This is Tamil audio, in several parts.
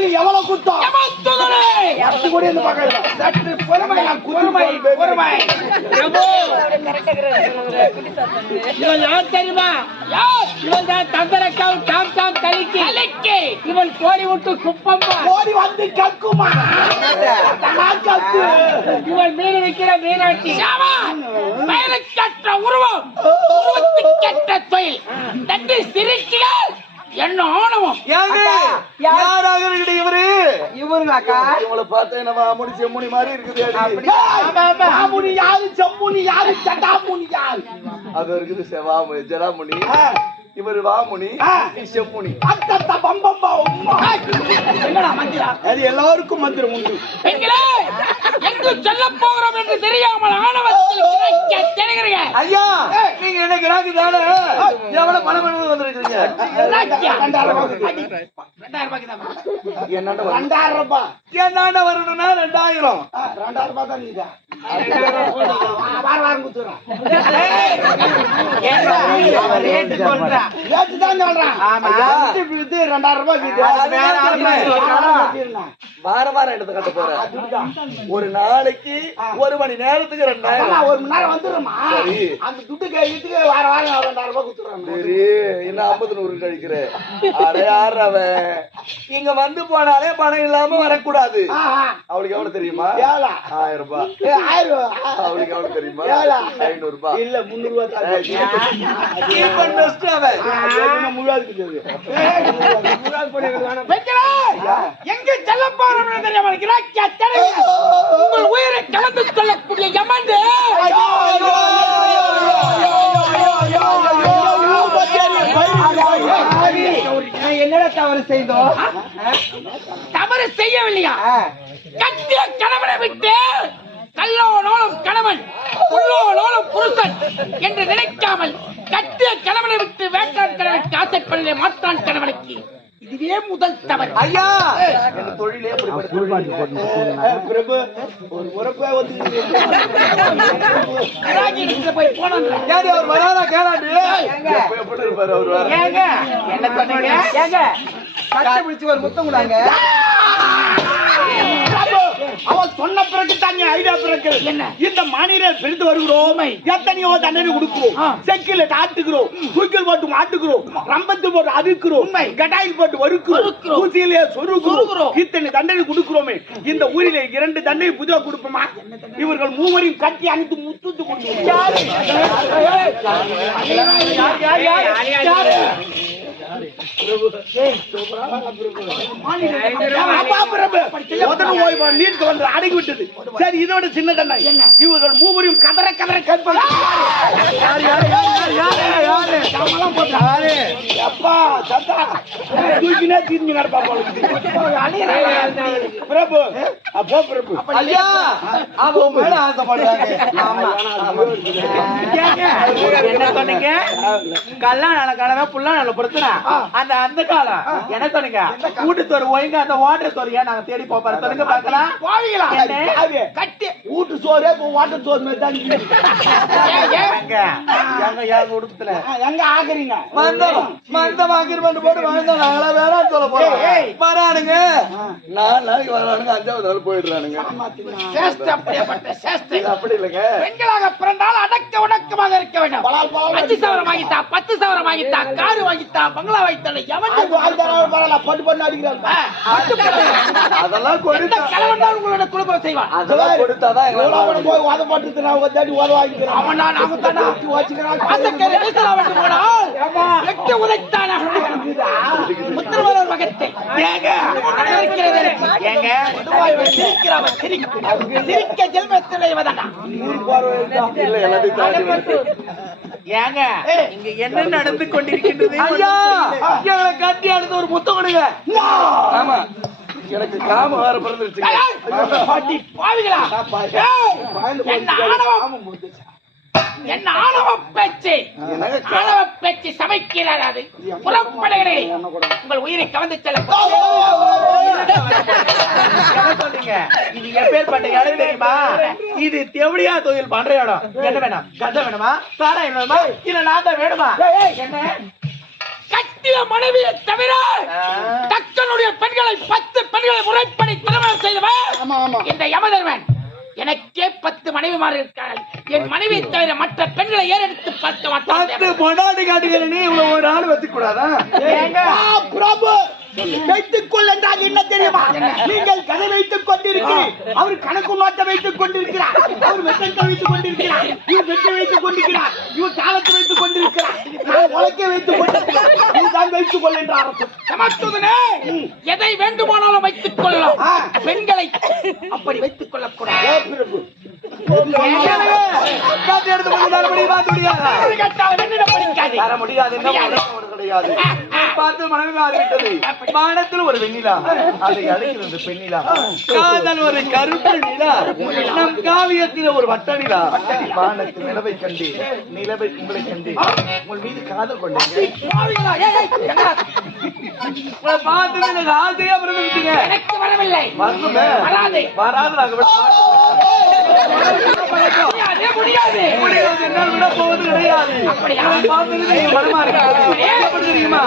மேல எவ்வளவு குத்தம் யார் தெரியுமா? இவன் தான் தந்தரக்காவும் டாம் டாம் தலைக்கு இவன் கோடி விட்டு குப்பம்மா கோடி வந்து கக்குமா இவன் மீன் வைக்கிற மீனாட்சி பெயருக்கற்ற உருவம் உருவத்துக்கற்ற தொழில் தட்டி சிரிக்கிறார் என்ன ஆணவம். யாராக இருக்கு இவரு? இவருங்கக்கா இவங்களை பார்த்தா என்ன மாமுனி செம்முனி மாதிரி இருக்குது. மாமுனி யாரு, செம்முனி யாரு, சட்டாமுனி யாரு? அது இருக்குது செவாமுனி ஜடாமுனி. இவர் வாமுனி, செம்முனி. அது எல்லாருக்கும் மந்திரம் உண்டு. எங்கு செல்ல போகிறோம் என்று தெரியாமல் ஆணவத்தில் ஐயா நீங்க என்ன கிராக்கி தானே எவ்வளவு பணம் வந்துருக்கீங்க? 2000 ரூபாய். என்னண்ட வரணும்னா 2000 தான் நீங்க வாரம் குத்துறோம். வாரம் எடுத்து கட்ட போறேன். ஒரு நாளைக்கு 1 மணி நேரத்துக்கு 2000. 1 மணி நேரம் வந்துருமா? அந்த துட்டு வீட்டுக்கு வாரம் 2000 ரூபாய் குத்துறான். சரி என்ன 50 100 கழிக்கிறேன். அடையாறவன் இங்க வந்து போனாலே பணம் இல்லாம வரக்கூடாது. அவளுக்கு எவ்வளவு தெரியுமா? 1000 ரூபாய். அவளுக்கு எவ்வளவு தெரியுமா? 500 ரூபாய். இல்ல 300 ரூபாய். எங்கு செல்ல போறோம் தெரியாமல் உங்கள் உயிரை கலந்து கொள்ளக்கூடிய யமன் என்னடா தவறு செய்தோம்? தவறு செய்யவில்லையா? கட்டிய கணவனை விட்டு கல்லோனோளும் கணவன் புல்லோனோளும் புருஷன் என்று நினைக்காமல் கட்டிய கணவனை விட்டு வேட்டான் கணவனுக்கு ஆசைப்படலே மாற்றான் கணவனுக்கு இதுவே முதல் தவறு. ஐயா என் தொழிலே பிரபு ஒரு முறப்பே வந்து போய் போனான். அவர் வராதா கேளாண்டு எப்படி இருப்பாரு அவர்? ஏங்க என்ன சொன்னீங்க? ஏங்க கட்ட பிடிச்சு ஒரு முத்தம் கூடாங்க. அவன் சொன்ன பிறகு தாங்க ஐடியா பிறகு என்ன இந்த மாநில பிரிந்து வருகிறோம். எத்தனையோ தண்டனை கொடுக்கிறோம். செக்கில ஆட்டுக்கிறோம், தூக்கில் போட்டு மாட்டுக்கிறோம், ரம்பத்து போட்டு அறுக்கிறோம், கடாயில் போட்டு வறுக்கிறோம், ஊசியிலே சொருகிறோம். இத்தனை தண்டனை கொடுக்கிறோமே. இந்த ஊரிலே 2 தண்டனை புதிய கொடுப்போமா? இவர்கள் மூவரையும் கட்டி அணித்து முத்துத்து கொடுக்கிறோம். அடங்கி விட்டது. சரி இதோட சின்ன தண்டனை இவர்கள் மூவரையும் கதற கதற கற்பனை. பிரபு அப்போ பிரபு ஐயா அவன் மேல ஆசைப்படுறாங்க. என்ன சொன்னீங்க? கல்யாண காலமே புள்ள நல்ல பிரச்சனை. அந்த காலம் என்ன சொன்னீங்க? வீட்டுத்தோறு ஒய்ங்க அந்த வாட்டர் சோறு நாங்க தேடி போப்பாரு சொல்லுங்க பாக்கலாம். கட்டி வீட்டு சோறு வாட்டர் சோறு மாதிரி தான் உடுப்புல எங்க ஆகுறீங்க? மந்தம் ஆகிருமெண்ட் போட்டு வாழ்ந்தா நாங்களா வேணாம் சொல்ல போறோம். வரானுங்க 4 நாளைக்கு வரானுங்க, 5வது நாள் போயிடுறானுங்க. அப்படி இல்லைங்க. பெண்களாக பிறந்தால் அடக்க உடக்கமாக இருக்க வேண்டும். 5 சவரம் வாங்கித்தா, 10 சவரம் வாங்கித்தா, காரு வாங்கித்தா, பங்களா வாங்கித்தா, எவன் பட்டு பண்ண அடிக்கிறாங்க. அதெல்லாம் கொடுத்தா கணவன் தான் உங்களோட குடும்பம் செய்வான். அதெல்லாம் கொடுத்தாதான் போய் உத போட்டு நான் தேடி உத வாங்கிக்கிறேன். அவன் நான் அவங்க வச்சுக்கிறான். முத்திரவரர் மகத்தை சிரிக்க ஜெல்மத்தில் ஏங்க இங்க என்ன நடந்து கொண்டிருக்கின்றது? ஐயா எங்களை கட்டி அடுத்து ஒரு முத்தம் கொடுங்க. ஆமா எனக்கு காம வேற பிறந்துருச்சு. என்ன ஆணவ பேச்சு, ஆணவ பேச்சு சமைக்கிறார். அது புறப்படுகிறேன். உங்கள் உயிரை கவர்ந்து செல்ல சொன்னீங்க. இது எப்பேற்பட்ட இடம் தெரியுமா? இது தெவடியா தொழில் பண்ற இடம். என்ன வேணும்? கதை வேணுமா? சாராயம் வேணுமா? இல்ல நான் தான் வேணுமா? என்ன கட்டிய மனைவியை தவிர தக்கனுடைய பெண்களை 10 பெண்களை முறைப்படி திருமணம் செய்தவன் இந்த யமதர்மன். எனக்கே 10 மனைவிமார் இருக்கார்கள். என் மனைவியை தவிர மற்ற பெண்களை ஏறெடுத்து பார்க்க மாட்டான். பொண்டாடி காட்டுகிற நீ இவ்வளவு ஒரு ஆள் வச்சுக்க கூடாதா? பிரபு வைத்துக் கொள் என்றால் என்ன தெரியுமா? நீங்கள் கதை வைத்துக் கொண்டிருக்கிறீர்கள், அவர் கணக்கு நோட்டை வைத்துக் கொண்டிருக்கிறார், அவர் வெட்டத்தை வைத்துக் கொண்டிருக்கிறார், இவர் வெட்டை வைத்துக் கொண்டிருக்கிறார், இவர் காலத்தை வைத்துக் கொண்டிருக்கிறார், நான் உலக்கை வைத்துக் கொண்டிருக்கிறார். இதுதான் வைத்துக் கொள் என்ற அரசு. சமத்துவனே, எதை வேண்டுமானாலும் வைத்துக் கொள்ளலாம், பெண்களை அப்படி வைத்துக் கொள்ளக்கூடாது. பிரபு வானத்தில் ஒரு வெண்ணிலா, அதை அழைக்கிறது பெண்ணிலா. காதல் ஒரு கருப்பு நிலா, நம் காவியத்தில் ஒரு வட்ட நிலா. வானத்தில் நிலவை கண்டு நிலவை உங்களை கண்டு உங்கள் மீது காதல் கொண்டேன். பார்த்து எனக்கு ஆசையா பிறந்துட்டீங்க. எனக்கு வரவில்லை, வராது நாங்க முடியாது என்னால் விட போவது கிடையாது. மனமா இருக்கு தெரியுமா?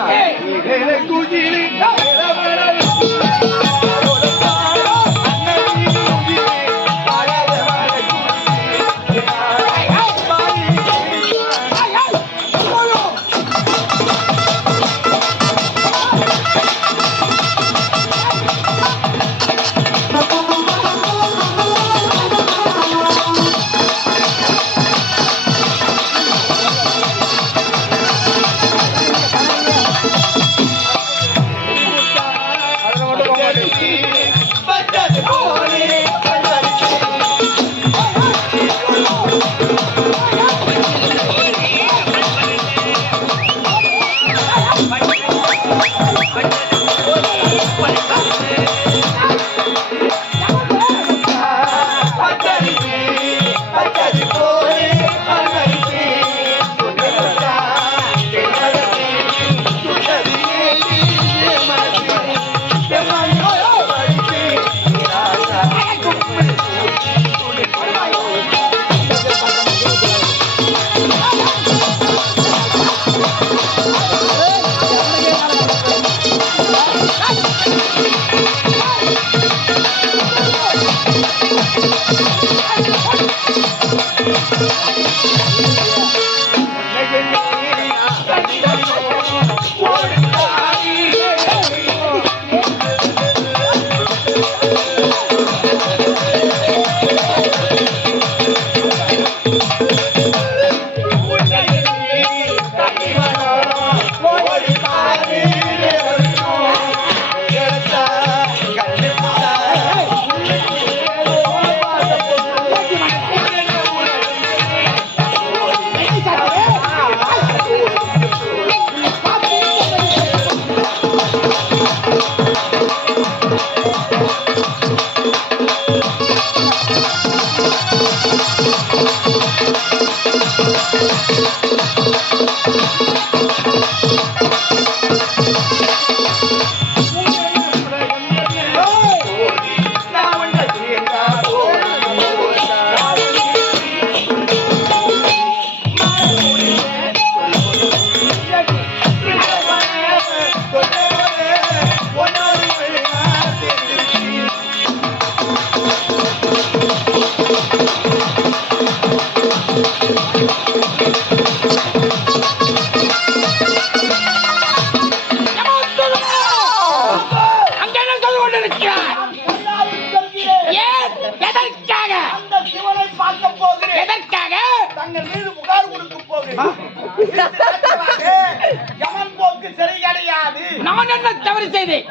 நான் என்ன தவறு செய்தேன்?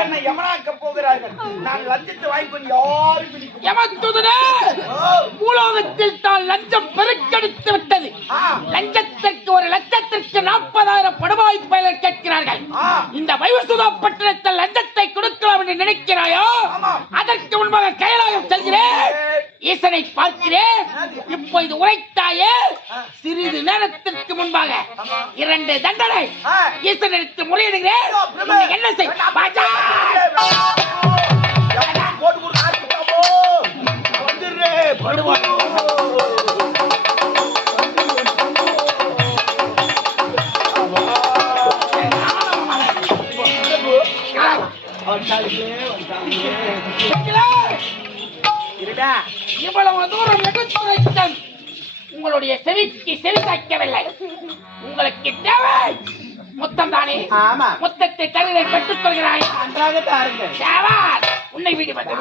என்னை யமனாக்க போகிறார்கள். நான் லஞ்சத்தை வாங்கி பூலோகத்தில் தான் லஞ்சம் பெருக்கெடுத்து விட்டது. லஞ்சத்திற்கு 1,00,000 படுவாய் பயலர் கேட்கிறார்கள். இந்த வைவசுதா பட்டணத்தில் லஞ்சத்தை கொடுக்கலாம் என்று நினைக்கிறாயோ? அதற்கு முன்பாக கைலாயம் செல்கிறேன், ஈசனை பார்க்கிறேன். இப்போது உரைத்தாயே, சிறிது நேரத்திற்கு முன்பாக 2 தண்டனை ஈசனிடத்து முறையிடுகிறேன். என்ன செய்? போட்டு இருடா, இவ்வளவு தூரம் எடுத்துரைத்தேன், உங்களுடைய செவிக்கு செவி சாய்க்கவில்லை. உங்களுக்கு தேவை முத்தம் தானே? ஆமா. முத்தத்தை தவிர பெற்றுக் கொள்கிறாய். நன்றாக தாருங்கள். தேவார், உன்னை வீடு வந்தா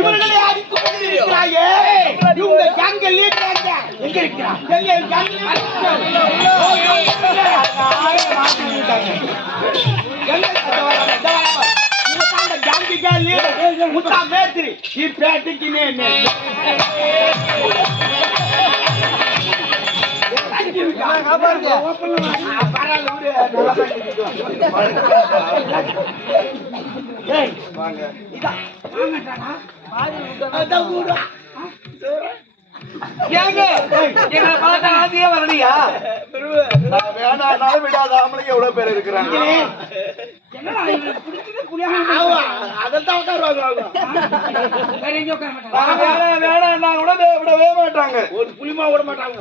இவர்களை அடித்துக் கொண்டிருக்கிறாயே, இவங்க கேங்க லீடர் எங்க இருக்கிறார்? முத்தா மேத்ரி ಈ பேட்டிக்கினே வரலையா? வேணாம் விடாத ஆம்பளைக்கு எவ்வளவு பேர் இருக்கிறாங்க. அதான் வேணாம் விடவே மாட்டாங்க. ஒரு புளிமா விட மாட்டாங்க.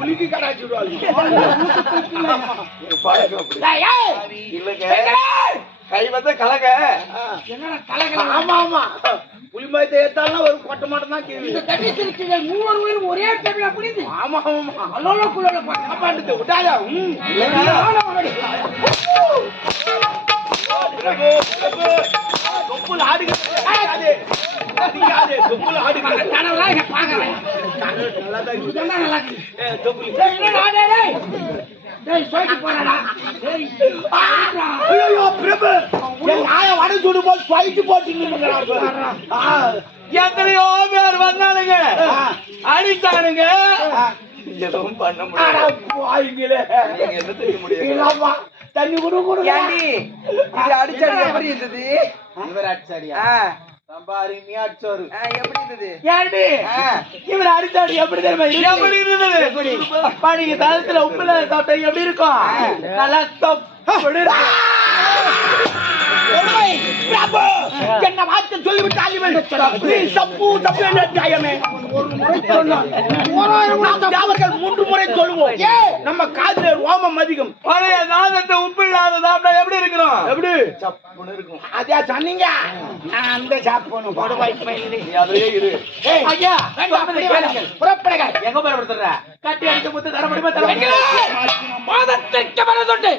உலிக்கு கடாச்சி விடுவாங்க. இல்லங்க, கை வந்த கலக. ஆமா ஆமா, புளிமாயத்தை ஏத்தாலும் ஒரு கொட்டை மட்டும் தான் கேள்வி. ஒரே டேபிள் அப்படி ஆமா ஆமா, அல்லோல விட்டாயா? தொப்புள் ஆடுகிறது, தொப்புள் ஆடுகிறது. எத்தனையோ பேர் வந்தானுங்க, அடித்தானுங்க, எதுவும் பண்ண முடியல. என்ன செய்ய முடியும்? தண்ணி கூட கூட அடிச்சாடி எப்படி இருந்தது? இவர் அடிச்சாடியா? அருமையா அடிச்சாரு. எப்படி இருந்தது? இவர் அடிச்சாடி எப்படி தெரியுமா? எப்படி இருந்தது? நீங்க தளத்துல உப்புல சாப்பிட்டா எப்படி இருக்கும்? நல்லா என்ன வார்த்தை சொல்லிவிட்டால் தப்பு தப்பு என்ன நியாயமே? அவர்கள் 3 முறை சொல்லுவோம். நம்ம காதுல ஓமம் அதிகம். பழைய நாதத்தை உப்பு இல்லாத சாப்பிட்டா எப்படி இருக்கிறோம்? எப்படி சப்புன்னு இருக்கும். அதே சொன்னீங்க. அந்த சாப்பிடணும் கொடுவாய் பயிலே. நீ அதுலயே இரு. ஐயா புறப்படுங்க. எங்க புறப்படுத்துற? கட்டி அடிச்சு முத்து தர முடியுமா? மாதத்திற்கு வரதுண்டு,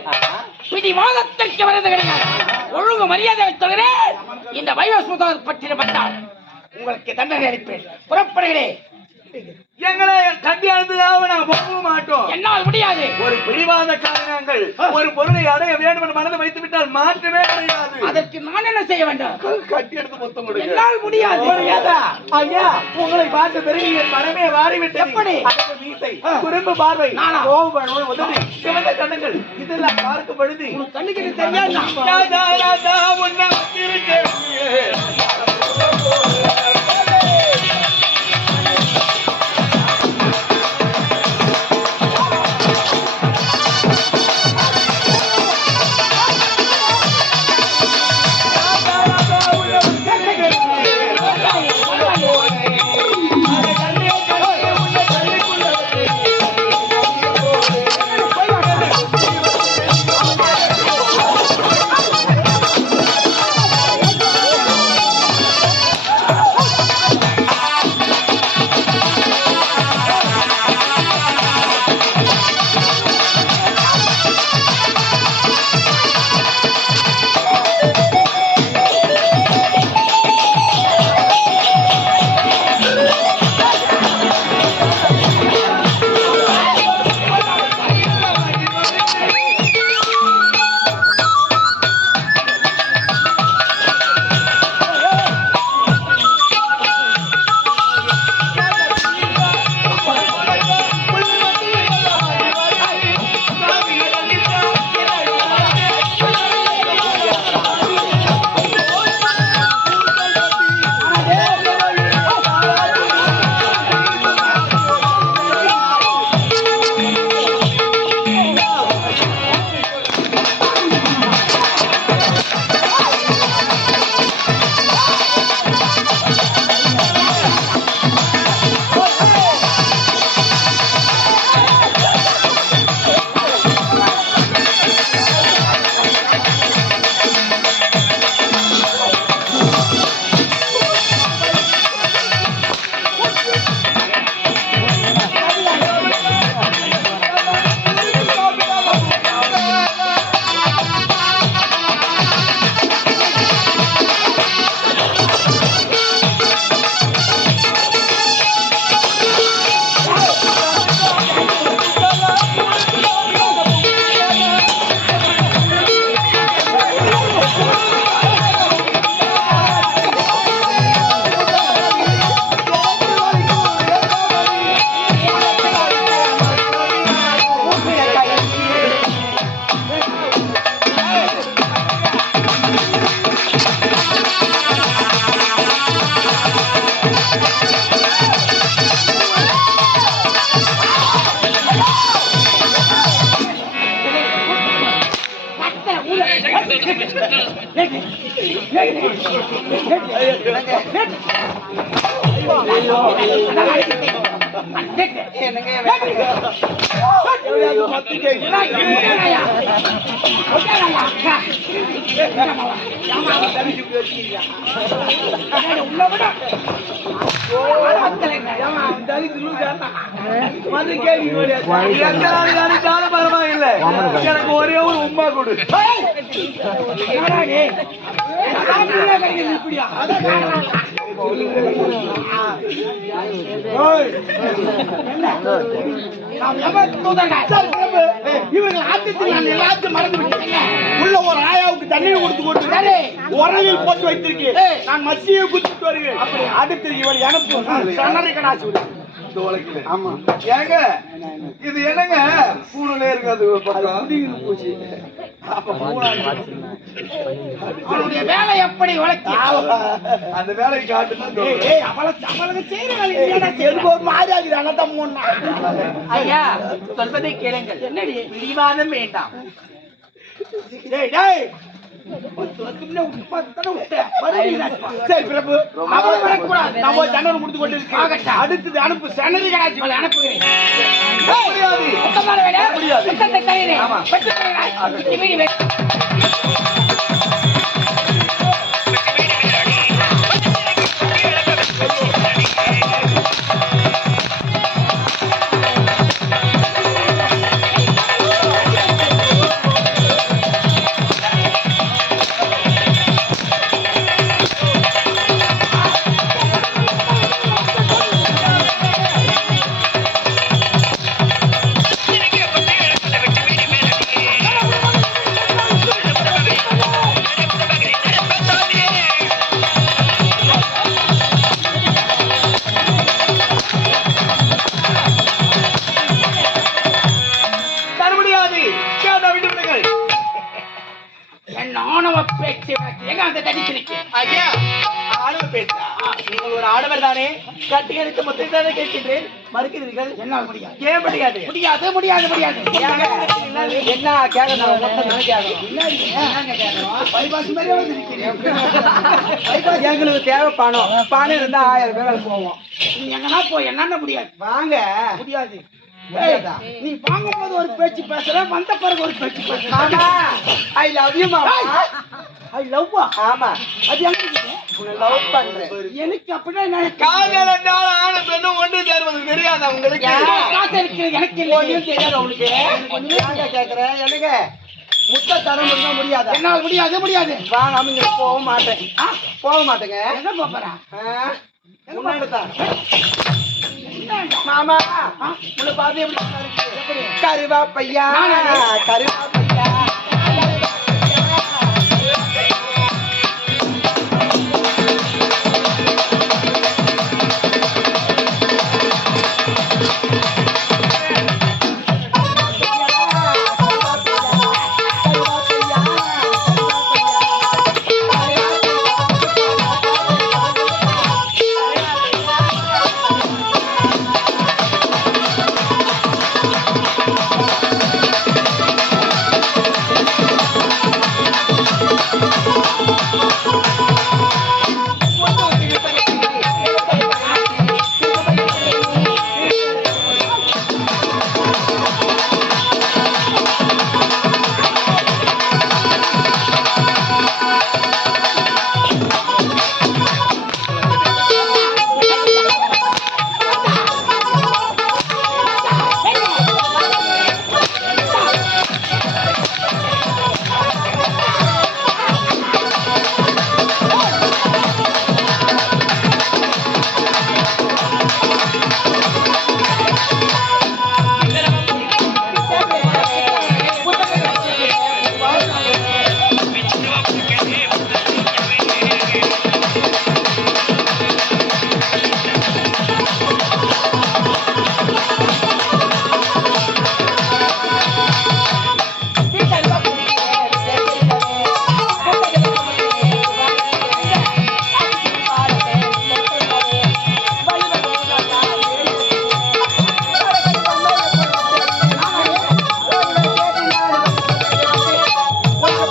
பிடி மாதத்திற்கு வரது கிடையாது. ஒழுங்கு மரியாதை தவிரேன் இந்த வைவஸ்முதர் பற்றி வந்தால் உங்களுக்கு தண்டனை அளிப்பேன். புறப்படுகிறேன். எங்களை கட்டி அழுத்ததாக நாங்கள் போகவும் மாட்டோம். என்னால் முடியாது. ஒரு பிடிவாத காரணங்கள் ஒரு பொருளை அடைய வேண்டும் என்று மனதை வைத்து விட்டால் மாற்றமே கிடையாது. அதற்கு நான் என்ன செய்ய வேண்டும்? கட்டி எடுத்து மொத்தம் கொடுங்க. என்னால் முடியாது. ஐயா, உங்களை பார்த்த பிறகு என் மனமே வாரிவிட்டு எப்படி மீசை, குறும்பு பார்வை, கோபம், உதவி, சிவந்த கண்ணங்கள் இதெல்லாம் பார்க்கும் பொழுது கண்ணுக்கு தெரியாது. ராஜா ராஜா உன்னை வச்சிருக்கேன். பரவாயில்லை, எனக்கு ஒரே ஒரு உமா கொடு. இவர்கள் ஆட்டத்தில் நான் எல்லாத்தையும் மறந்து விட்டேன். உள்ள ஒரு ஆயாவுக்கு தண்ணீர் கொடுத்து உரலில் போட்டு வைத்திருக்கேன். நான் மசியை குத்திட்டு வருகிறேன். அடுத்து இவள் எனக்கு சன்னரை கடாச்சு. ஆமா ஏங்க இது என்னங்க பூணுலே இருக்காது பூச்சி. அவனுடைய வேலை எப்படி வளர்ச்சி அந்த வேலையை காட்டுனா ஐயா சொல்வதை கேளுங்கள். என்னடி பிடிவாதம் வேண்டாம். சரி பிரபு, அடுத்தது அனுப்பு. சனரி கடாச்சி அனுப்புகிறேன். நீங்கள் ஒரு ஆடவர் தானே? கட்டி அடித்து மொத்தம் தானே கேட்கின்றேன். மறுக்கிறீர்கள். என்ன முடியாது? ஏன் முடியாது? முடியாது முடியாது முடியாது. என்ன கேட்கணும்? எங்களுக்கு தேவை பணம். பணம் இருந்தா 1000 பேர் போவோம். நீ எங்கன்னா போய் என்ன முடியாது. வாங்க முடியாது. நீ வாங்கும் போது ஒரு பேச்சு பேசுற, வந்த பிறகு ஒரு பேச்சு பேசுற. ஐ லவ் யூ மாமா. ஐ லவ் ஆமா. அது எங்க லவ் பண்றேன். எனக்கு அப்படின்னா காதல் என்றால் ஆணும் பெண்ணும் ஒன்று சேர்வது தெரியாதா உங்களுக்கு? காசு இருக்கு, எனக்கு இல்லை. தெரியாது உங்களுக்கு. கொஞ்சம் கேட்கிறேன். எனக்கு முட்டை தர முடியாது. என்னால் முடியாது முடியாது. வாங்க அவங்க போக மாட்டேன். போக மாட்டேங்க. எங்க போறேன்? மாமா உங்களை பார்த்து எப்படி கருவா பையா கருவா